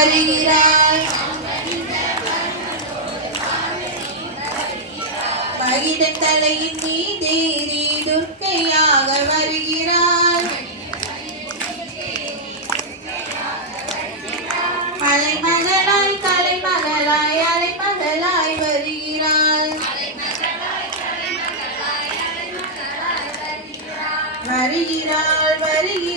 வருகிறாள் மகிழன் தலையின் துர்க்கையாக வருகிறாள் அலைமகளாய் கலைமகளாய் அலைமகளாய் வருகிறாள் வருகிறாள் வருகிறாள்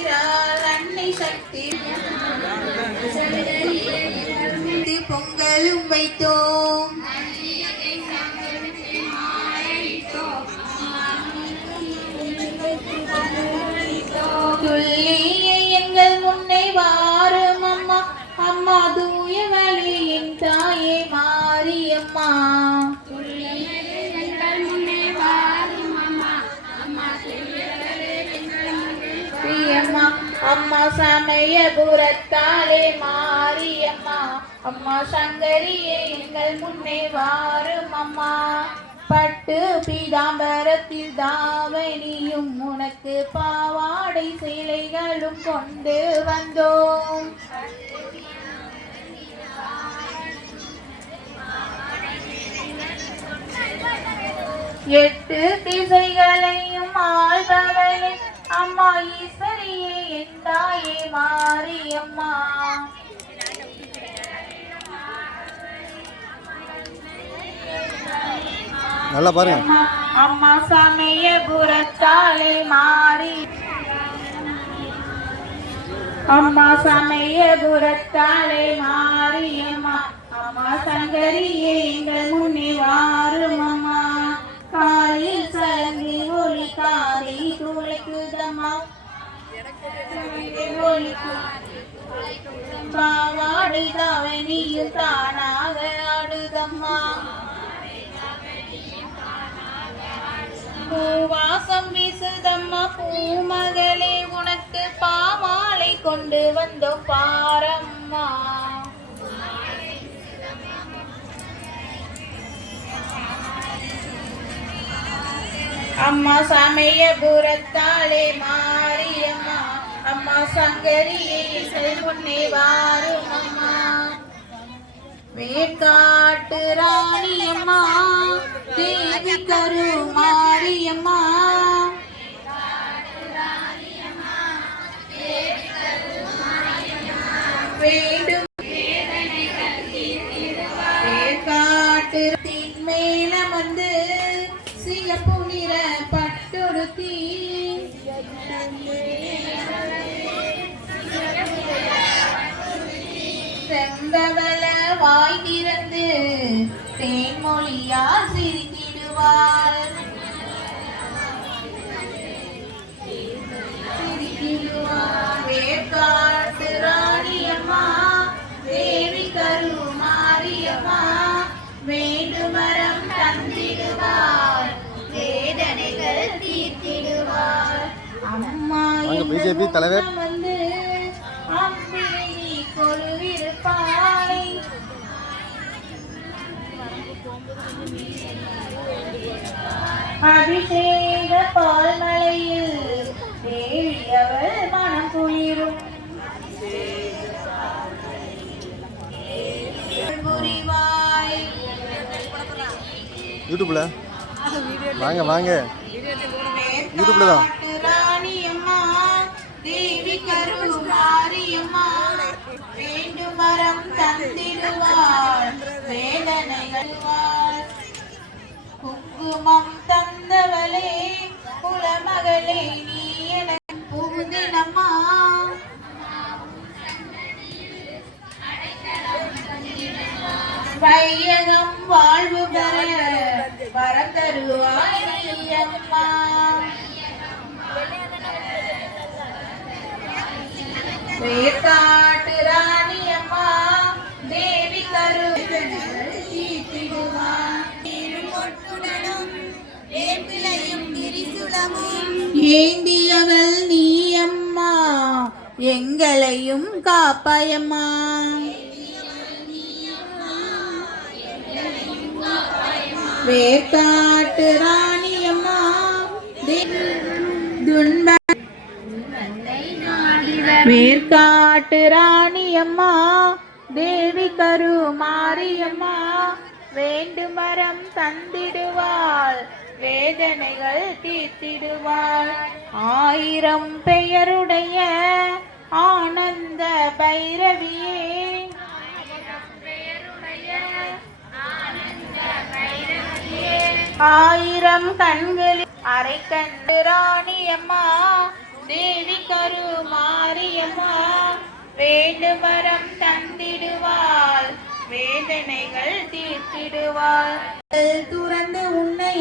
பொங்கலும் வைத்தோம். துள்ளிய எங்கள் முன்னை வாரும் அம்மா. அம்மா தூய வழியின் தாயே மாரியம்மா. அம்மா சமயபுரத்தாலே மாரியம்மா. அம்மா சங்கரியே எங்கள் முன்னே வாரும் அம்மா. பட்டு பீதாம்பரத்தில் தாவணியும் உனக்கு பாவாடை சேலைகளும் கொண்டு வந்தோம். எட்டு திசைகளையும் ஆள்பவளே அம்மா ஈஸ்வரியே என் தாயே மாரியம்மா. நல்லா பாருங்க. அம்மா சமய சமயபுரத்தாலே மாறி. அம்மா சமய சமயபுரத்தாலே மாரியம்மா அம்மா. சங்கரியே எங்கள் முன்னே வாரும் அம்மா. காலில் சலங்கி ஒளி காரி துளைக்குதம்மா. பாவாடை தவணியும் தானாக ஆடுதம்மா. பூவாசம் வீசுதம்மா பூமகளே உனக்கு பாமாலை கொண்டு வந்தோம் பாரம்மா. அம்மா சமயபுரத்தாலே மாரியம்மா அம்மா சங்கரியே இசை வாரும் அம்மா வேட்காட்டு ராணியம்மா தேவி கருமாரியம்மா மாரியம்மா. வாய் திறந்து தேன்மொழியால் வேர்க்காட்டு ராணியம்மா தேவி கரு மாரியம்மா வேண்டுமரம் தந்திடுவாள் வேதனைகள் தீர்த்திடுவாள் அம்மா BJP தலைவர். அம்பிகை நீ கொலுவிருப்பாய் அபிஷேக பால்மலையில் தேவி அவள் மனம் குளிரும் புரிவாய் யூடியூப்ல வாங்க வாங்க யூடியூப்ல தான். தேவி கரு மாரியம்மா வேண்டும் வரம் தந்திடுவாள் வேதனைகள். குங்குமம் தந்தவளே குலமகளே ஏந்தியவள் நீ அம்மா எங்களையும் காப்பாயம்மா. வேட்டாட்டு ராணியம்மா துன்ப வேர்க்காட்டு ராணியம்மா தேவி கரு மாரியம்மா வேண்டும் வரம் தந்திடுவாள் வேதனைகள் தீர்த்திடுவாள். ஆயிரம் பெயருடைய ஆனந்த பைரவியே. ஆயிரம் கண்களில் அரை கண்டு ராணியம்மா தேவி கருமாரியம்மா வேண்டுவரம் தந்திடுவாள் வேதனைகள் தீர்த்திடுவாள். துறந்து உன்னை